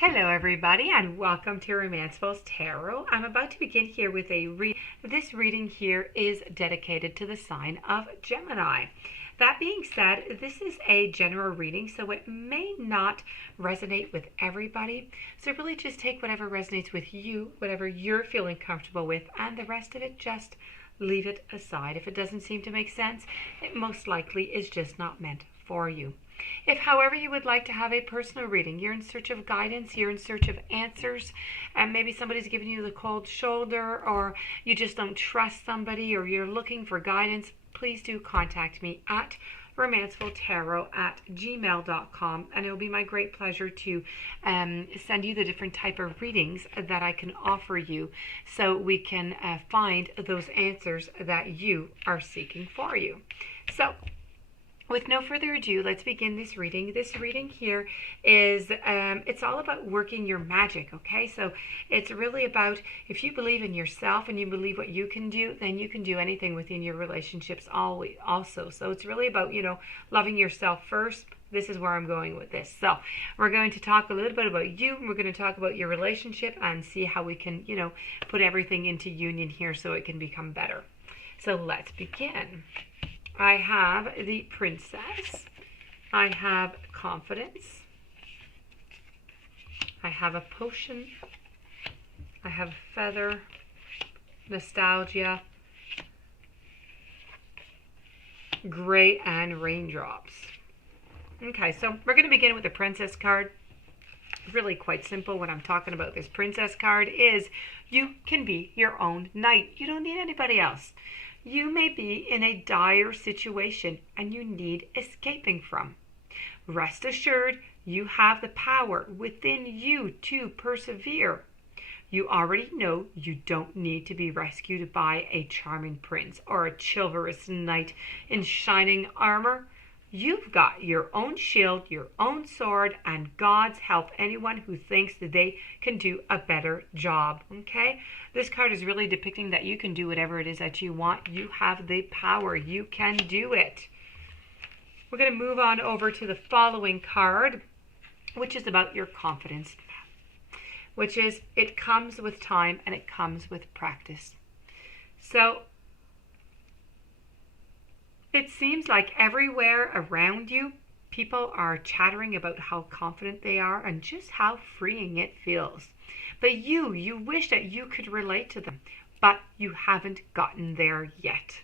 Hello everybody and welcome to Romancefull's Tarot. I'm about to begin here with a This reading here is dedicated to the sign of Gemini. That being said, this is a general reading, so it may not resonate with everybody. So really just take whatever resonates with you, whatever you're feeling comfortable with, and the rest of it just leave it aside. If it doesn't seem to make sense, it most likely is just not meant for you. If, however, you would like to have a personal reading, you're in search of guidance, you're in search of answers, and maybe somebody's giving you the cold shoulder, or you just don't trust somebody, or you're looking for guidance, please do contact me at romancefulltarot@gmail.com, and it'll be my great pleasure to send you the different type of readings that I can offer you so we can find those answers that you are seeking for you. So, with no further ado, let's begin this reading. This reading here is, it's all about working your magic, okay? So it's really about, if you believe in yourself and you believe what you can do, then you can do anything within your relationships also. So it's really about, loving yourself first. This is where I'm going with this. So we're going to talk a little bit about you. We're going to talk about your relationship and see how we can, put everything into union here so it can become better. So let's begin. I have the Princess, I have Confidence, I have a Potion, I have Feather, Nostalgia, Gray, and Raindrops. Okay, so we're going to begin with the Princess card. Really quite simple. When I'm talking about this Princess card is you can be your own knight. You don't need anybody else. You may be in a dire situation and you need escaping from. Rest assured, you have the power within you to persevere. You already know you don't need to be rescued by a charming prince or a chivalrous knight in shining armor. You've got your own shield, your own sword, and God's help anyone who thinks that they can do a better job, okay? This card is really depicting that you can do whatever it is that you want. You have the power. You can do it. We're going to move on over to the following card, which is about your confidence, which is it comes with time and it comes with practice. So, it seems like everywhere around you, people are chattering about how confident they are and just how freeing it feels. But you wish that you could relate to them, but you haven't gotten there yet.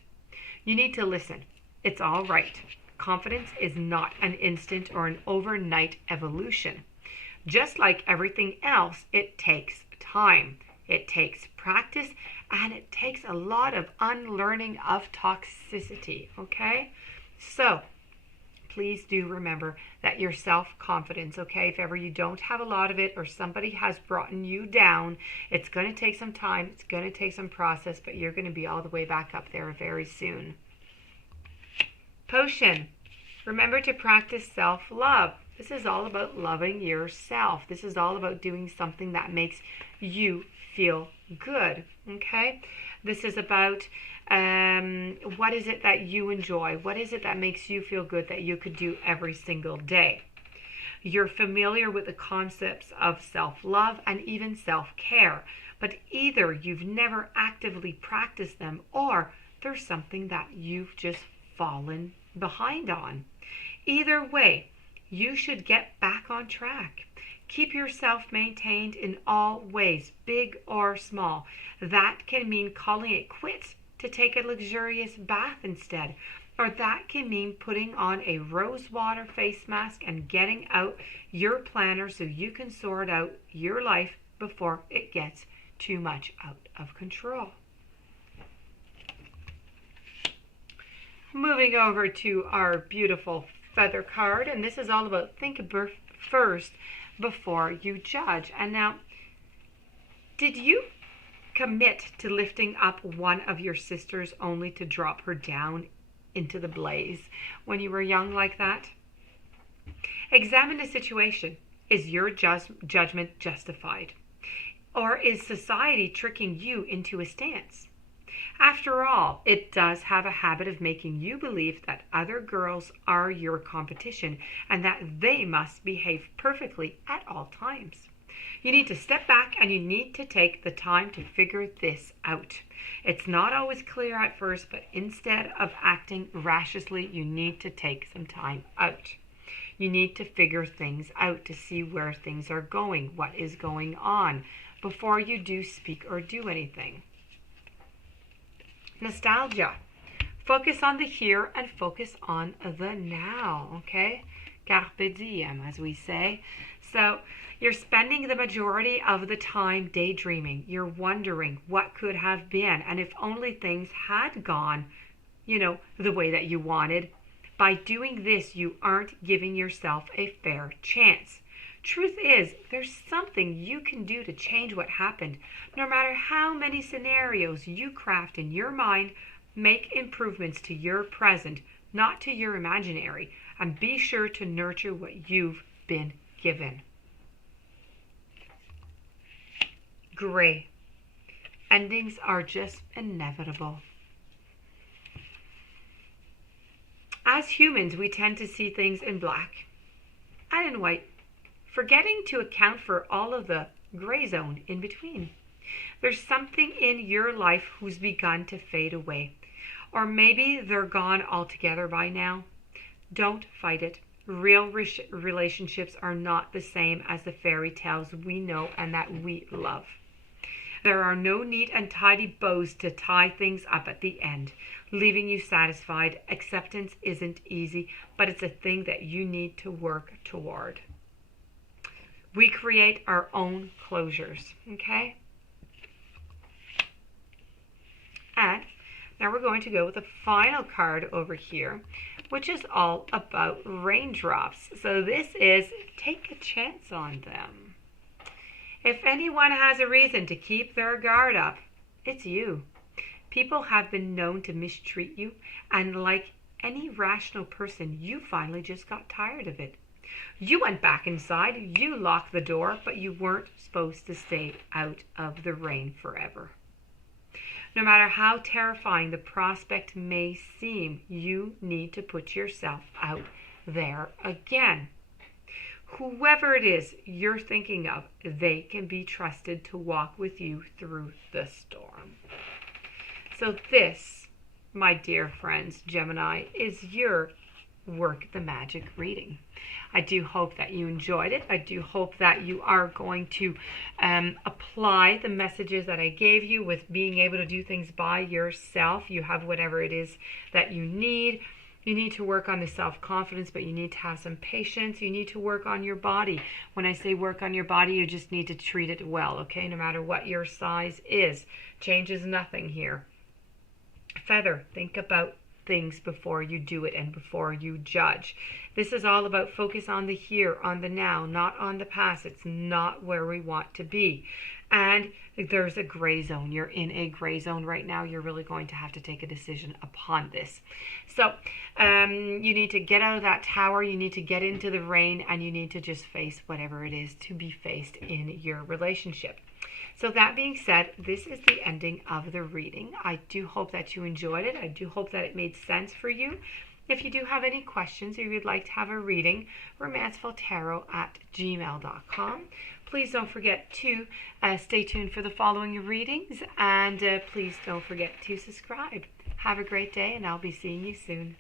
You need to listen. It's all right. Confidence is not an instant or an overnight evolution. Just like everything else, it takes time. It takes practice, and it takes a lot of unlearning of toxicity, okay? So, please do remember that your self-confidence, okay, if ever you don't have a lot of it or somebody has brought you down, it's going to take some time, it's going to take some process, but you're going to be all the way back up there very soon. Potion. Remember to practice self-love. This is all about loving yourself. This is all about doing something that makes you feel good, okay? This is about what is it that you enjoy? What is it that makes you feel good that you could do every single day? You're familiar with the concepts of self-love and even self-care, but either you've never actively practiced them or there's something that you've just fallen behind on. Either way, you should get back on track. Keep yourself maintained in all ways, big or small. That can mean calling it quits to take a luxurious bath instead. Or that can mean putting on a rose water face mask and getting out your planner so you can sort out your life before it gets too much out of control. Moving over to our beautiful Feather card, and this is all about think first before you judge. And now, did you commit to lifting up one of your sisters only to drop her down into the blaze when you were young like that? Examine the situation. Is your judgment justified? Or is society tricking you into a stance? After all, it does have a habit of making you believe that other girls are your competition and that they must behave perfectly at all times. You need to step back and you need to take the time to figure this out. It's not always clear at first, but instead of acting rashly, you need to take some time out. You need to figure things out to see where things are going, what is going on, before you do speak or do anything. Nostalgia. Focus on the here and focus on the now, okay? Carpe diem, as we say. So you're spending the majority of the time daydreaming. You're wondering what could have been, and if only things had gone, the way that you wanted. By doing this, you aren't giving yourself a fair chance. Truth is, there's something you can do to change what happened. No matter how many scenarios you craft in your mind, make improvements to your present, not to your imaginary, and be sure to nurture what you've been given. Gray. Endings are just inevitable. As humans, we tend to see things in black and in white, forgetting to account for all of the gray zone in between. There's something in your life who's begun to fade away, or maybe they're gone altogether by now. Don't fight it. Real relationships are not the same as the fairy tales we know and that we love. There are no neat and tidy bows to tie things up at the end, leaving you satisfied. Acceptance isn't easy, but it's a thing that you need to work toward. We create our own closures, okay? And now we're going to go with the final card over here, which is all about raindrops. So this is take a chance on them. If anyone has a reason to keep their guard up, it's you. People have been known to mistreat you, and like any rational person, you finally just got tired of it. You went back inside, you locked the door, but you weren't supposed to stay out of the rain forever. No matter how terrifying the prospect may seem, you need to put yourself out there again. Whoever it is you're thinking of, they can be trusted to walk with you through the storm. So this, my dear friends, Gemini, is your Work the Magic reading. I do hope that you enjoyed it. I do hope that you are going to apply the messages that I gave you with being able to do things by yourself. You have whatever it is that you need. You need to work on the self-confidence, but you need to have some patience. You need to work on your body. When I say work on your body, you just need to treat it well, okay? No matter what your size is. Change is nothing here. Feather, think about things before you do it and before you judge. This is all about focus on the here, on the now, not on the past. It's not where we want to be. And there's a gray zone. You're in a gray zone right now. You're really going to have to take a decision upon this. So you need to get out of that tower. You need to get into the rain, and you need to just face whatever it is to be faced in your relationship. So that being said, this is the ending of the reading. I do hope that you enjoyed it. I do hope that it made sense for you. If you do have any questions or you would like to have a reading, romancefulltarot@gmail.com. Please don't forget to stay tuned for the following readings, and please don't forget to subscribe. Have a great day, and I'll be seeing you soon.